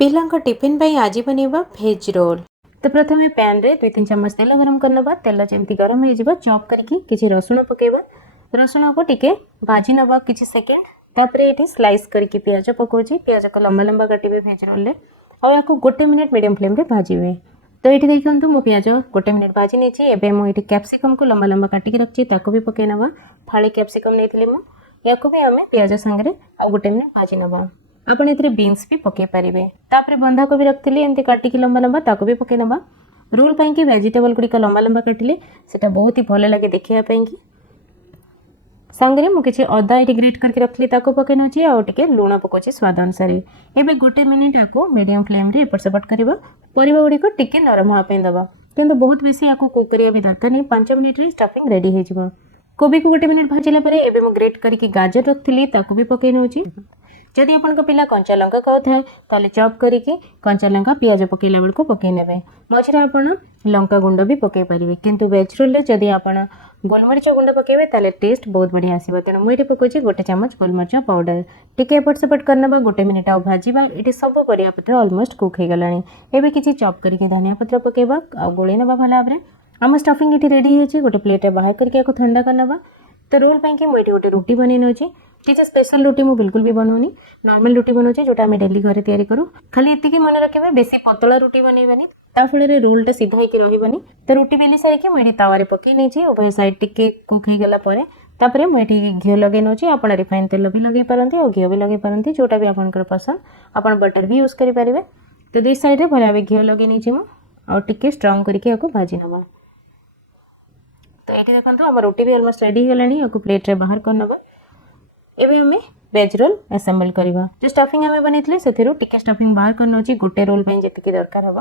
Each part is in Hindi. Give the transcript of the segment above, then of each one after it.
पिलांक टिफिन पाई आज बनैबा भेज रोल। तो प्रथम पैन रे 2-3 चम्मच तेल गरम करनबा। तेल जमती गरम हो जिवो चॉप करके किछि रसुण पकेबा। रसुण को टिके भाजी नबा किछि सेकेंड। तापर एठी स्लाइस करके प्याज पकोछि। प्याज को लंबा लंबा काटिबे भेज रोल ले और याको 1 मिनिट मीडियम फ्लेम रे भाजीबे। तो ये देखंतु मो प्याज 1 मिनिट भाजी नेछि। एबे मो एठी कैप्सिकम को लंबा लंबा काटिक रखछि ताको भी पके नबा। फाळे कैप्सिकम नेथिले मो याको भी हमें प्याज संगे आ 1 मिनिट भाजी नबा। आपण एथिरे बीन्स भी पके पारिबे। तापर बंधा को भी रखथिली एंती काटिक लंबा लंबा ताको भी पके नबा। रोल पई कि वेजिटेबल गुडी का लंबा लंबा काटिले सेटा बहुत ही भले लागे देखिया पई कि संगे मु किछि अदा एटी ग्रेट करके रखली ताको पके नछि आ टिके लूण पकोछि स्वाद अनुसार। एबे 1 मिनिट आको मीडियम फ्लेम रे एपट सेपट करबा। परिबा गुडी को टिके नरम हा पे दबा किंतु बहुत बेसी आको कुक करिया भी दरकार नहीं। 5 मिनिट रे स्टफिंग रेडी हे जिवो। कोबी को 1 मिनिट भाजिला परे एबे मु ग्रेट करके गाजर रखथिली ताको भी पके नछि। जदि आपन पिला कंचा लंका खाउथाय ताले चॉप करके कंचा लंका प्याज पकेला बेल को पके नेबे। मझरे आपन लंका गुंड भी पके परिबे किंतु वेज रोल रे जदि आपन गोलमरिच गुंड पकेबे ताले टेस्ट बहुत बढ़िया आसीबो। तेणु मुझे पकोछि 1 चम्मच गोलमरिच पाउडर। टिके एपट सेपट करनबा 1 मिनिट आ भाजीबा। एटी सब परिया पत्र ऑलमोस्ट कुक हे गलानी। एबे किछि चॉप करके धनिया पत्र पकेबा आ गोळे नबा भला भाबरे। हम स्टफिंग एटी रेडी हेछि। गोटे प्लेट रे बाहर करके आको ठंडा करनबा। तो रोल पई कि मुझे गोटे रोटी बनै नछि। किछि स्पेशल रोटी मु बिल्कुल भी बनौनी। नॉर्मल रोटी बनौछि जोटा हम डेली घरे तयारी करू। खाली एतिकी मन रखिबे बेसी पतला रोटी बनैबानी ता फळे रोल टा सीधा हेकि रहिबानी। तो रोटी बेली सारी कि मुझे तावा रे पके नेछि। उभय साइड टिके कुक हे गला परे तापरे मुझे घिओ लगे नछि। आपण रिफाइन तेल भी लगे पारंती और घिओ भी लगे पारंती जोटा भी आपनकर पसंद। आपण बटर भी यूज करि परिबे। तो दे साइड रे भला बे घिओ लगे नेछि मु और टिके स्ट्रांग करके आको भाजी नबा। तो एठी देखंतु हमर रोटी भी ऑलमोस्ट रेडी हे गलानी। आको प्लेट रे बाहर कर नबा। एबे हमें वेज रोल असेंबल करबा। जो स्टफिंग हमें बनेथिले सेथिरो टिके स्टफिंग बाहर करनो छी। गोटे रोल पई जेतिकी दरकार हबा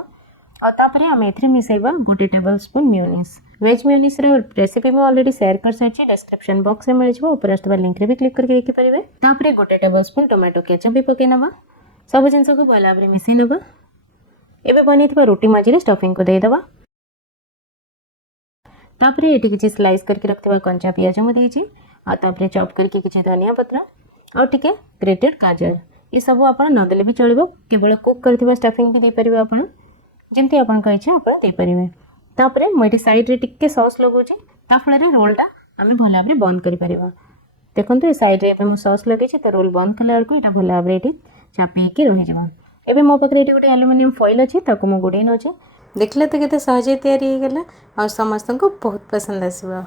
और तापरे हम एथरे मिसेबा 1 टेबलस्पून मेयोनीज। वेज मेयोनीज रे रेसिपी में ऑलरेडी शेयर कर साची डिस्क्रिप्शन बॉक्स रे मिल जिवो। ऊपर आस्तबा लिंक रे भी क्लिक करके देखि परिबे। तापरे 1 टेबलस्पून टोमेटो केचप भी पके नबा। सब जिंस को भला भाबरे मिसै नबा। एबे बनेथिबा रोटी माजी रे स्टफिंग को दे दबा। तापरे एटी किछि स्लाइस करके रखथिबा कंचा प्याज म देछि आ तापरे चॉप करके किछि धनिया पत्र और टिके ग्रेटेड गाजर। ये सब आपण न देले भी चलिबो। केवल कुक करथिबा स्टफिंग भी दे परिबे आपण जेंति आपण कहै आपण दे परिबे। तापरे मोइटी साइड रे टिके सॉस लगोछि ता फळे रे रोल टा हमें भला भाबरे बंद करि परिबा। देखंतु ए साइड रे हम सॉस लगै छै त रोल बंद कला बेलको एटा भला भाबरे एटी चापी के रहि जबा। एबे मो पकरे एटी गोटे एल्युमिनियम फॉइल अछि ताको मो गुडे न छै। देखले त केते सहज तयारी हे गेला और समस्त को बहुत पसंद आसीबा।